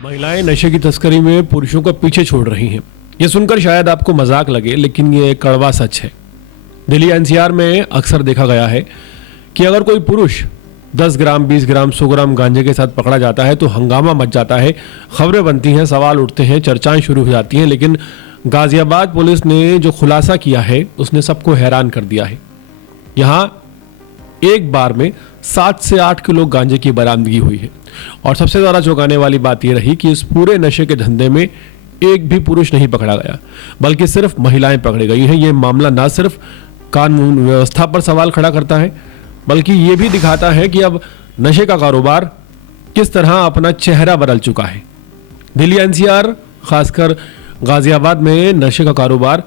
महिलाएं नशे की तस्करी में पुरुषों को पीछे छोड़ रही हैं। ये सुनकर शायद आपको मजाक लगे, लेकिन ये कड़वा सच है। दिल्ली एनसीआर में अक्सर देखा गया है कि अगर कोई पुरुष 10 ग्राम, 20 ग्राम, 100 ग्राम गांजे के साथ पकड़ा जाता है तो हंगामा मच जाता है, खबरें बनती हैं, सवाल उठते हैं, चर्चाएं शुरू हो जाती हैं। लेकिन गाजियाबाद पुलिस ने जो खुलासा किया है उसने सबको हैरान कर दिया है। यहाँ एक बार में 7 से 8 किलो गांजे की बरामदगी हुई है। और सबसे ज्यादा चौंकाने वाली बात यह रही कि इस पूरे नशे के धंधे में एक भी पुरुष नहीं पकड़ा गया, बल्कि सिर्फ महिलाएं पकड़ी गई हैं। यह मामला न सिर्फ कानून व्यवस्था पर सवाल खड़ा करता है, बल्कि ये भी दिखाता है कि अब नशे का कारोबार किस तरह अपना चेहरा बदल चुका है। दिल्ली एनसीआर, खासकर गाजियाबाद में नशे का कारोबार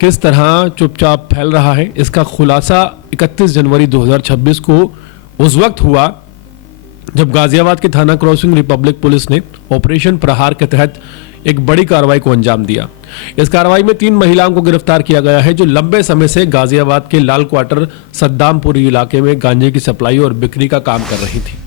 किस तरह चुपचाप फैल रहा है, इसका खुलासा 31 जनवरी 2026 को उस वक्त हुआ जब गाजियाबाद के थाना क्रॉसिंग रिपब्लिक पुलिस ने ऑपरेशन प्रहार के तहत एक बड़ी कार्रवाई को अंजाम दिया। इस कार्रवाई में 3 महिलाओं को गिरफ्तार किया गया है जो लंबे समय से गाजियाबाद के लाल क्वार्टर सद्दामपुरी इलाके में गांजे की सप्लाई और बिक्री का काम कर रही थी।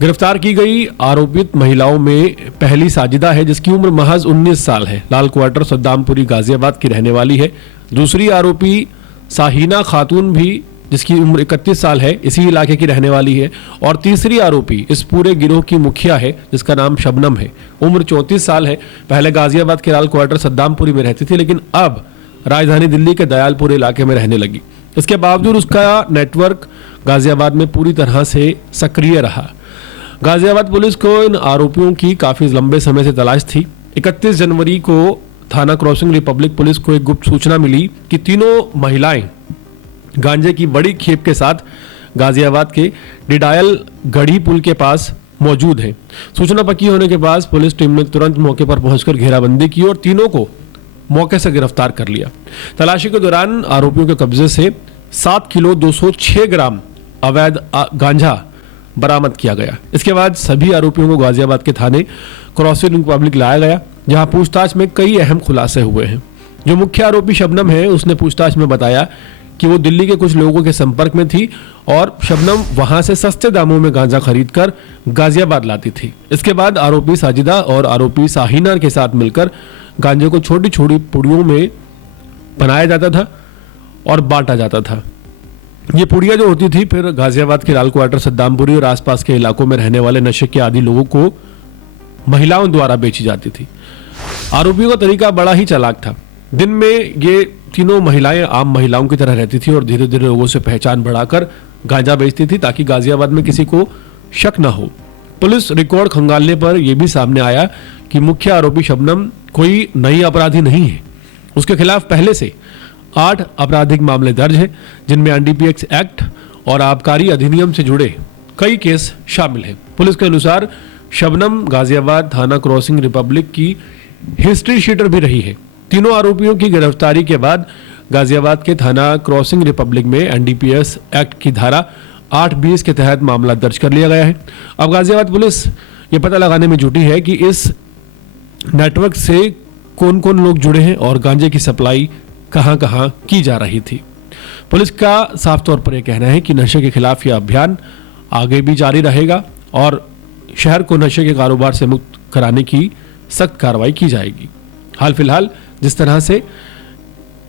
गिरफ्तार की गई आरोपित महिलाओं में पहली साजिदा है, जिसकी उम्र महज 19 साल है, लाल क्वार्टर सद्दामपुरी गाजियाबाद की रहने वाली है। दूसरी आरोपी साहिना खातून भी, जिसकी उम्र 31 साल है, इसी इलाके की रहने वाली है। और तीसरी आरोपी इस पूरे गिरोह की मुखिया है, जिसका नाम शबनम है, उम्र 34 साल है। पहले गाजियाबाद के लाल क्वार्टर सद्दामपुरी में रहती थी, लेकिन अब राजधानी दिल्ली के दयालपुर इलाके में रहने लगी। इसके बावजूद उसका नेटवर्क गाजियाबाद में पूरी तरह से सक्रिय रहा। गाजियाबाद पुलिस को इन आरोपियों की काफी लंबे समय से तलाश थी। 31 जनवरी को थाना क्रॉसिंग रिपब्लिक पुलिस को एक गुप्त सूचना मिली कि तीनों महिलाएं गांजे की बड़ी खेप के साथ गाजियाबाद के डिडायल गढ़ी पुल के पास मौजूद हैं। सूचना पक्की होने के बाद पुलिस टीम ने तुरंत मौके पर पहुंचकर घेराबंदी की और तीनों को मौके से गिरफ्तार कर लिया। तलाशी के दौरान आरोपियों के कब्जे से 7 किलो 206 ग्राम अवैध गांजा बरामद किया गया। इसके बाद सभी आरोपियों को गाजियाबाद के थाने क्रॉसिंग रिपब्लिक लाया गया, जहां पूछताछ में कई अहम खुलासे हुए हैं। जो मुख्य आरोपी शबनम है, उसने पूछताछ में बताया कि वो दिल्ली के कुछ लोगों के संपर्क में थी और शबनम वहां से सस्ते दामों में गांजा खरीदकर गाजियाबाद लाती थी। इसके बाद आरोपी साजिदा और आरोपी साहिना के साथ मिलकर गांजे को छोटी छोटी पुड़ियों में बनाया जाता था और बांटा जाता था। ये पुड़िया जो होती थी फिर गाजियाबाद के लाल क्वार्टर सद्दामपुरी और आसपास के इलाकों में रहने वाले नशे के आदी लोगों को महिलाओं द्वारा बेची जाती थी। आरोपियों का तरीका बड़ा ही चालाक था। दिन में ये तीनों महिलाएं आम महिलाओं की तरह रहती थी और धीरे धीरे लोगों से पहचान बढ़ाकर गांजा बेचती थी ताकि गाजियाबाद में किसी को शक न हो। पुलिस रिकॉर्ड खंगालने पर यह भी सामने आया कि मुख्य आरोपी शबनम कोई नई अपराधी नहीं है। उसके खिलाफ पहले से 8 आपराधिक मामले दर्ज हैं, जिनमें एनडीपीएस एक्ट और आबकारी अधिनियम से जुड़े कई केस शामिल हैं। पुलिस के अनुसार शबनम गाजियाबाद थाना क्रॉसिंग रिपब्लिक की हिस्ट्री शीटर भी रही है। तीनों आरोपियों की गिरफ्तारी के बाद गाजियाबाद के थाना क्रॉसिंग रिपब्लिक में एनडीपीएस एक्ट की धारा 820 के तहत मामला दर्ज कर लिया गया है। अब गाजियाबाद पुलिस ये पता लगाने में जुटी है कि इस नेटवर्क से कौन कौन लोग जुड़े हैं और गांजे की सप्लाई कहां कहां की जा रही थी। पुलिस का साफ तौर पर यह कहना है कि नशे के खिलाफ यह अभियान आगे भी जारी रहेगा और शहर को नशे के कारोबार से मुक्त कराने की सख्त कार्रवाई की जाएगी। हाल फिलहाल जिस तरह से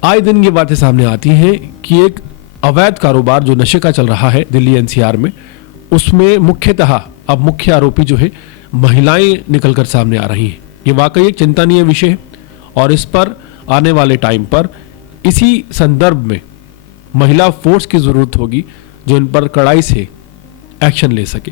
आए दिन ये बातें सामने आती हैं कि एक अवैध कारोबार जो नशे का चल रहा है दिल्ली एनसीआर में, उसमें मुख्यतः अब मुख्य आरोपी जो है महिलाएं निकलकर सामने आ रही हैं। ये वाकई एक चिंतनीय विषय है और इस पर आने वाले टाइम पर इसी संदर्भ में महिला फोर्स की जरूरत होगी जो इन पर कड़ाई से एक्शन ले सके।